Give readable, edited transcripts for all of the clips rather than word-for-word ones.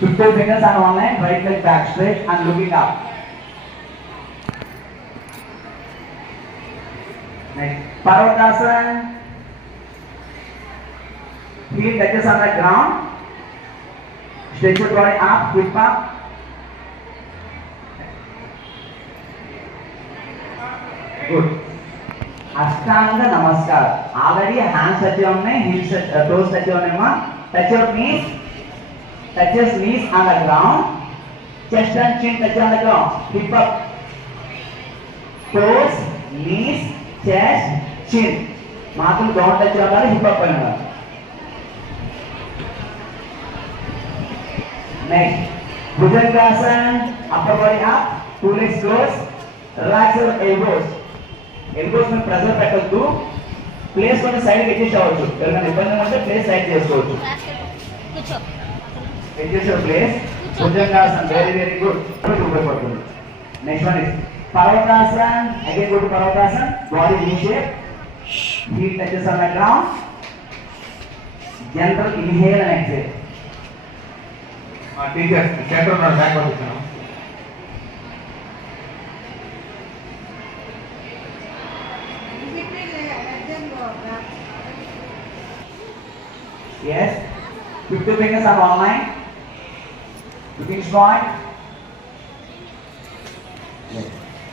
50 fingers on one line, right leg back straight and looking up. Next, Parvatasana. Heel touches on the ground. Stretch your body up, hip up. Good. Ashtanga Namaskar. Already hands touch on me, heels, toes touch on me. Touch your knees. Touches knees on the ground. Chest and chin touch on the ground. Hip up. Toes, knees, chest, chin. Maathu ground touch on the hip up. Next, Bhujangasana. Upper body up. Two legs close. Relax your elbows. Elbows में pressure పెట్టొద్దు. ప్లేస్ కొన్ని సైడ్ కి ఎక్కించవచ్చు. ఎవరైనా ఇబ్బంది ఉంటే place side చేసుకోవచ్చు. కూర్చో. adjust your place. Bhujangasana, very very good. Next one is Parvatasana. Again go to Parvatasana. Body V shape. Heel touches on the ground. Gentle inhale and exhale. Teacher, center or back position. Yes. 50 fingers on one line. Looking strong.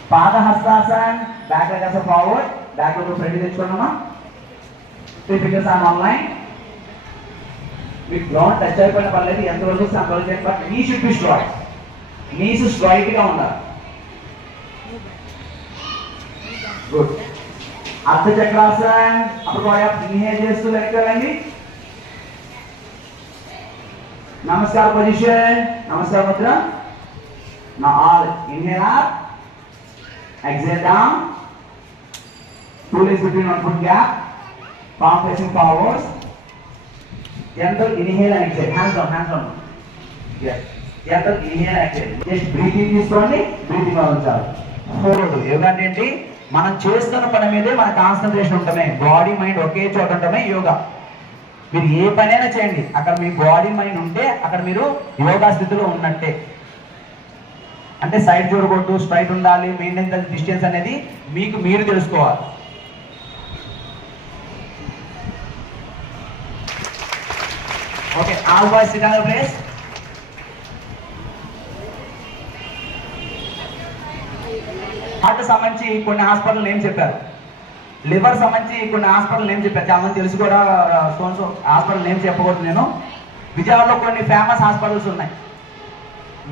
Padahastasana. Back leg as a forward. Back leg to front తెచ్చుకోండి. 3 fingers on one line. With ground touch అయిపోయిన పర్లేదు ఎంతవరకు సంపర్కం చేయండి but నీ should be strong. నీస్ straight గా ఉండాలి. గుడ్. అర్ధ చక్రాసన. అప్పుడు బాగా ఇన్హేల్ చేస్తూ వెనక్కి వెళ్ళండి. Namaskar position. Namaskar mudra. Now all inhale up. Exhale down. Two legs between one foot gap. Palm facing forwards. Gentle inhale and exhale. Hands down, hands down. Yes. Gentle inhale and exhale. Just breathing తీసుకోండి. Breathing ఉంచాలి. ఫోర్వర్డ్. యోగా అంటే ఏంటి? మనం చేస్తున్న పని మీదే మన కాన్సంట్రేషన్ ఉంటమే. బాడీ మైండ్ ఒకే చోట ఉంటమే యోగా. మీరు ఏ పనైనా చేయండి అక్కడ మీ బాడీ మైండ్ ఉంటే అక్కడ మీరు యోగా స్థితిలో ఉన్నట్టే. అంటే సైడ్ చూడకూడదు, స్ట్రైట్ ఉండాలి, మెయింటైన్ ద డిస్టెన్స్ అనేది మీకు మీరు తెలుసుకోవాలి. Okay, all boys SIT on the place. Heart సంబంధించి కొన్ని హాస్పిటల్ నేమ్ చెప్పారు. లివర్ సంబంధించి కొన్ని హాస్పిటల్ నేమ్ చెప్పారు. చాలా మంది తెలుసు కూడా. సోన్సో హాస్పిటల్ నేమ్ చెప్పకూడదు నేను. విజయవాడలో కొన్ని ఫేమస్ హాస్పిటల్స్ ఉన్నాయి.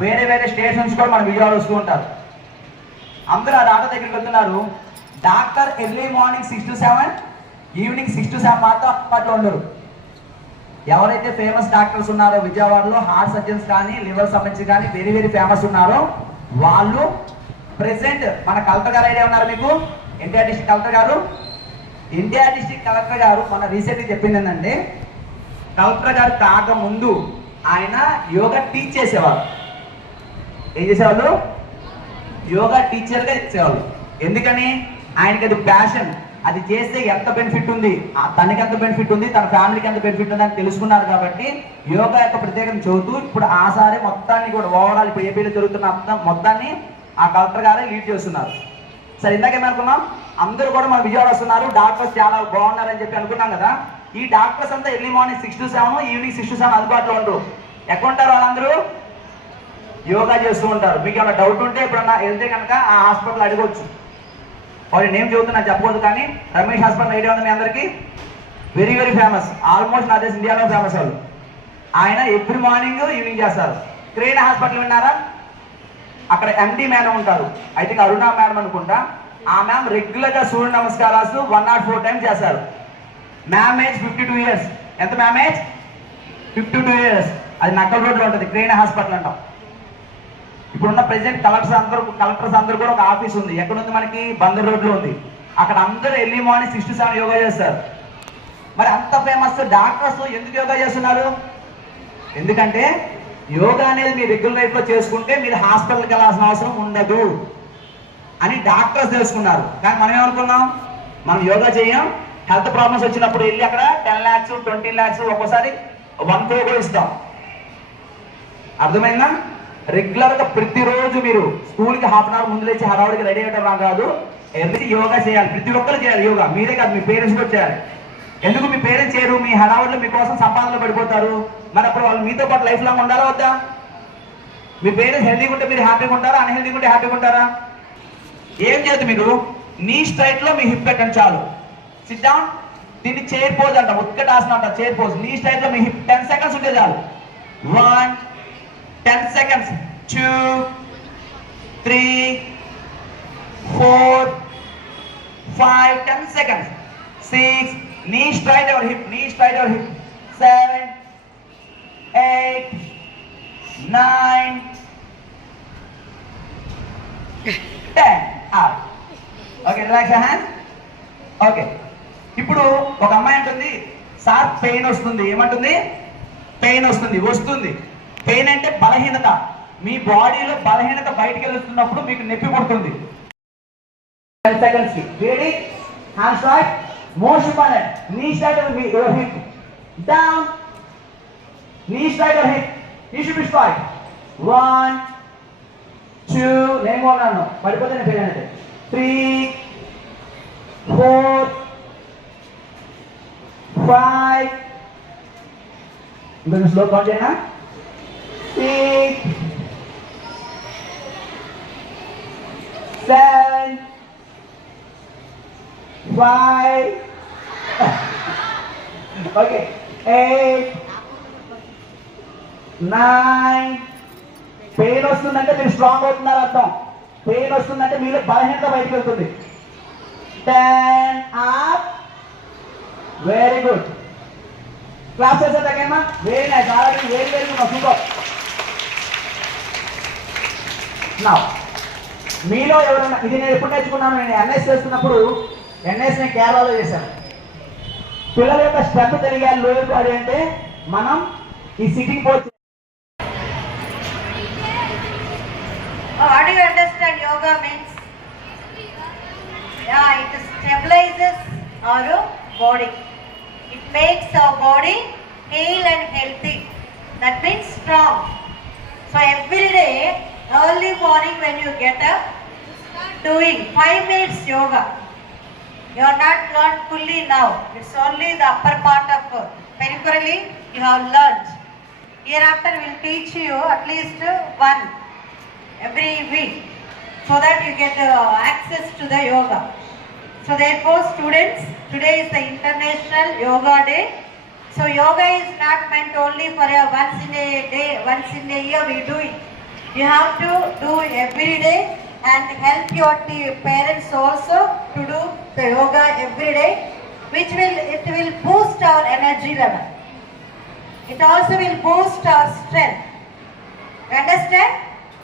వేరే వేరే స్టేట్స్ నుంచి కూడా మన విజయవాడ వస్తూ ఉంటారు. అందరూ ఆ డాక్టర్ దగ్గరికి వెళ్తున్నారు. డాక్టర్ ఎర్లీ మార్నింగ్ 6 to 7, ఈవినింగ్ 6 to 7 మాత్రం అందుబాటులో ఉండరు. ఎవరైతే ఫేమస్ డాక్టర్స్ ఉన్నారో విజయవాడలో, హార్ట్ సర్జన్స్ కానీ లివర్ సంబంధించి కానీ వెరీ వెరీ ఫేమస్ ఉన్నారో వాళ్ళు ప్రెసెంట్ మన కలెక్టర్ గారు ఐడియా ఉన్నారు మీకు? ఎన్టీఆర్ డిస్ట్రిక్ట్ కలెక్టర్ గారు. ఎన్టీఆర్ డిస్ట్రిక్ట్ కలెక్టర్ గారు మన రీసెంట్గా చెప్పింది ఏంటంటే కలెక్టర్ గారు కాక ముందు ఆయన యోగా టీచ్ చేసేవారు. ఏం చేసేవాళ్ళు? యోగా టీచర్గా చేసేవాళ్ళు. ఎందుకని? ఆయనకి అది ప్యాషన్. అది చేస్తే ఎంత బెనిఫిట్ ఉంది, తనకి ఎంత బెనిఫిట్ ఉంది, తన ఫ్యామిలీకి ఎంత బెనిఫిట్ ఉంది అని తెలుసుకున్నారు. కాబట్టి యోగా యొక్క ప్రత్యేకత చదువుతూ ఇప్పుడు ఆసారి మొత్తాన్ని కూడా ఓవరాల్ ఇప్పుడు ఏపీలో జరుగుతున్న మొత్తాన్ని ఆ కలెక్టర్ గారే లీడ్ చేస్తున్నారు. సరే, ఇందాకేమనుకున్నాం? అందరూ కూడా మన విజయవాడ వస్తున్నారు, డాక్టర్స్ చాలా బాగున్నారని చెప్పి అనుకున్నాం కదా. ఈ డాక్టర్స్ అంతా ఎర్లీ మార్నింగ్ 6 to 7, ఈవినింగ్ 6 to 7 అందుబాటులో ఉండరు. ఎక్కడ ఉంటారు వాళ్ళందరూ? యోగా చేస్తూ ఉంటారు. మీకు ఏమైనా డౌట్ ఉంటే ఎప్పుడన్నా వెళ్తే కనుక ఆ హాస్పిటల్ అడగవచ్చు. వాడి నేమ్ చెబుతున్నా చెప్పకూడదు కానీ రమేష్ హాస్పిటల్ ఐడియా ఉంది మీ అందరికీ? Very very famous. ఆల్మోస్ట్ నా దేశం ఇండియాలో ఫేమస్ వాళ్ళు. ఆయన ఎవ్రీ మార్నింగ్ ఈవినింగ్ చేస్తారు. క్రేన్ హాస్పిటల్ విన్నారా? అక్కడ ఎండి మేడం ఉంటారు. ఐ థింక్ అరుణ మేడం అనుకుంటా. ఆ మ్యామ్ రెగ్యులర్గా సూర్య నమస్కారాలు 104 times చేస్తారు. మ్యామ్ ఏజ్ 52 years. ఎంత మ్యామ్ ఏజ్? 52 years. అది నక్కల్ రోడ్లో ఉంటుంది, క్రేన్ హాస్పిటల్ అంటాం. ఇప్పుడున్న ప్రెసిడెంట్ కలెక్టర్స్ అందరూ కూడా ఒక ఆఫీస్ ఉంది. ఎక్కడుంది మనకి? బందర్ రోడ్లో ఉంది. అక్కడ అందరూ ఎర్లీ మార్నింగ్ 6 to 7 యోగా చేస్తారు. మరి అంత ఫేమస్ డాక్టర్స్ ఎందుకు యోగా చేస్తున్నారు? ఎందుకంటే యోగా అనేది మీరు రెగ్యులర్ లైఫ్లో చేసుకుంటే మీరు హాస్పిటల్కి వెళ్ళాల్సిన అవసరం ఉండదు అని డాక్టర్స్ తెలుసుకున్నారు. కానీ మనం ఏమనుకున్నాం? మనం యోగా చేయం, హెల్త్ ప్రాబ్లమ్స్ వచ్చినప్పుడు వెళ్ళి అక్కడ 10 lakhs 20 lakhs ఒక్కోసారి 1 crore కూడా ఇస్తాం. అర్థమైందా? రెగ్యులర్గా ప్రతిరోజు మీరు స్కూల్కి హాఫ్ అన్ అవర్ ముందు లేచి హడావుడికి రెడీ అవ్వడం రా కాదు, ఎవ్రీ యోగా చేయాలి. ప్రతి ఒక్కరు చేయాలి యోగా. మీరే కాదు, మీ పేరెంట్స్ కూడా చేయాలి. ఎందుకు మీ పేరెంట్స్ చేయరు? మీ హడావుడిలో మీకోసం సంపాదనలో పడిపోతారు. మరి అప్పుడు వాళ్ళు మీతో పాటు లైఫ్ లాంగ్ ఉండాలా వద్దా? మీ పేరెంట్స్ హెల్దీగా ఉంటే మీరు హ్యాపీగా ఉంటారా? అన్హెల్దీగా ఉంటే హ్యాపీగా ఉంటారా? ఏం చేయదు, మీరు నీ స్ట్రైట్ లో మీ హిప్ పెట్టండి చాలు. SIT down. దీన్ని చైర్ పోజ్ అంట, ఉత్కటాసన అంట, చైర్ పోజ్. నీ స్ట్రైట్ లో మీ హిప్ 10 సెకండ్స్ ఉంటే చాలు. 1 10 seconds, 2 3 4 5 10 seconds, 6 knee straight over hip, knee straight over hip, 7 8 9 10 up. Okay, relax your hands. Okay, ఇప్పుడు ఒక అమ్మాయి అంటుంది, సార్ పెయిన్ వస్తుంది. ఏమంటుంది? పెయిన్ వస్తుంది. పెయిన్ అంటే బలహీనత. మీ బాడీలో బలహీనత బయటికి వెళ్తున్నప్పుడు మీకు నొప్పి పుడుతుంది. 10 seconds. Ready? Hands right. Most important. Knee straight over your hip. Down. Knee straight over hip. You should be straight. 1 2 నేను కొన్నాను పడిపోతే నేను పెయిన్ అంటే 3 4 5 ఇంకా స్లో కౌంట్ చేయనా? 6 7 5 ఓకే 8 9 పెయిన్ వస్తుందంటే మీరు స్ట్రాంగ్ అవుతున్నారు అర్థం. పెయిన్ వస్తుందంటే మీలో బలహీనత బయటకు వెళ్తుంది. 10 అప్. Very good. క్లాస్ చేసేదాకేమా? Very nice. Already very good. Super. నా మీలో ఎవరైనా, ఇది నేను ఎప్పుడు నేర్చుకున్నాను, నేను ఎన్ఎస్ చేస్తున్నప్పుడు, ఎన్ఎస్ నేను కేరళలో చేశాను. పిల్లల యొక్క స్ట్రెంత్ తెలియాలి లోయర్ బాడీ అంటే మనం ఈ sitting post. How do you understand yoga means? Yeah, it stabilizes our body. It makes our body hale and healthy. That means strong. So every day, early morning when you get up, doing 5 minutes yoga. You are not learned fully now. It's only the upper part of peripherally you have learned. Hereafter we will teach you at least one every week, so that you get access to the yoga. So therefore students, today is the International Yoga Day. So yoga is not meant only for a once in a day, once in a year we do it. You have to do every day and help your parents also to do the yoga every day, which will boost our energy level. It also will boost our strength. You understand?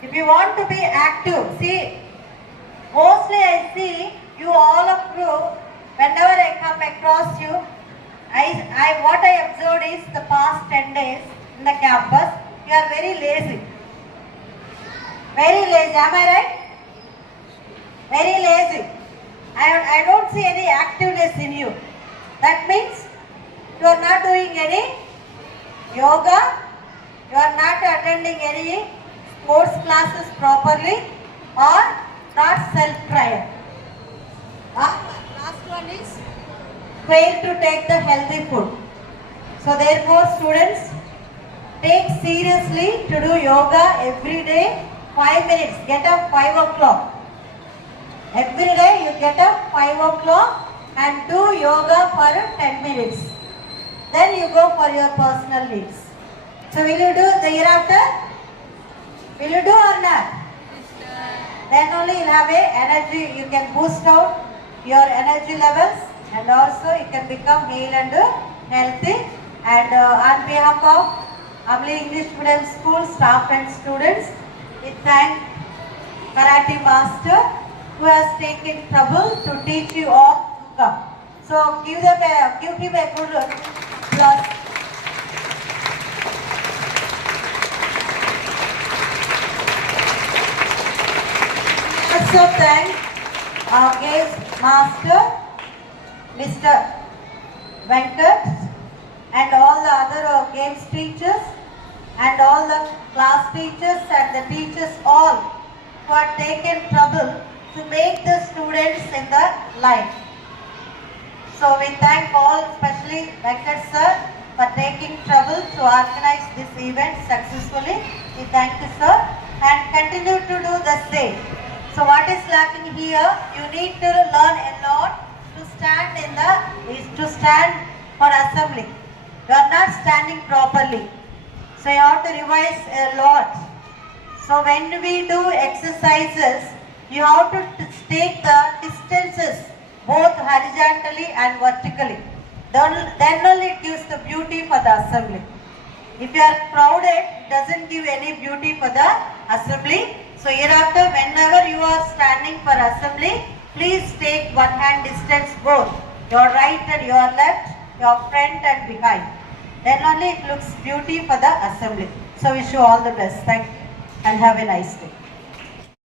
If you want to be active, see, mostly I see you, all of you, whenever I come across you, what I observed is the past 10 days in the campus, you are very lazy. Very lazy, am I right? Very lazy. I don't see any activeness in you. That means you are not doing any yoga, you are not attending any sports classes properly, or not self-trial. Last one is fail to take the healthy food. So therefore students, take seriously to do yoga every day, 5 minutes. Get up 5 o'clock. Every day you get up 5 o'clock and do yoga for 10 minutes. Then you go for your personal needs. So will you do the year after? Will you do or not? Then only you'll have a energy, you can boost out your energy levels, and also you can become hale and healthy. And on behalf of Amli English Medium School staff and students, we thank Karate Master who has taken trouble to teach you all yoga. So give him a good applause. Also thank our guest master, Mr. Venkat, and all the other games teachers and all the class teachers and the teachers all who have taken trouble to make the students in the line. So we thank all, especially Venkat sir, for taking trouble to organize this event successfully. We thank you, sir, and continue to do the same. So what is lacking here? You need to learn a lot to stand for assembly. You are not standing properly. So you have to revise a lot. So when we do exercises, you have to take the distances both horizontally and vertically. Then only it gives the beauty for the assembly. If you are crowded, it doesn't give any beauty for the assembly. So hereafter, whenever you are standing for assembly, please take one hand distance both, your right and your left, your front and behind. Then only it looks beauty for the assembly. So wish you all the best. Thank you and have a nice day.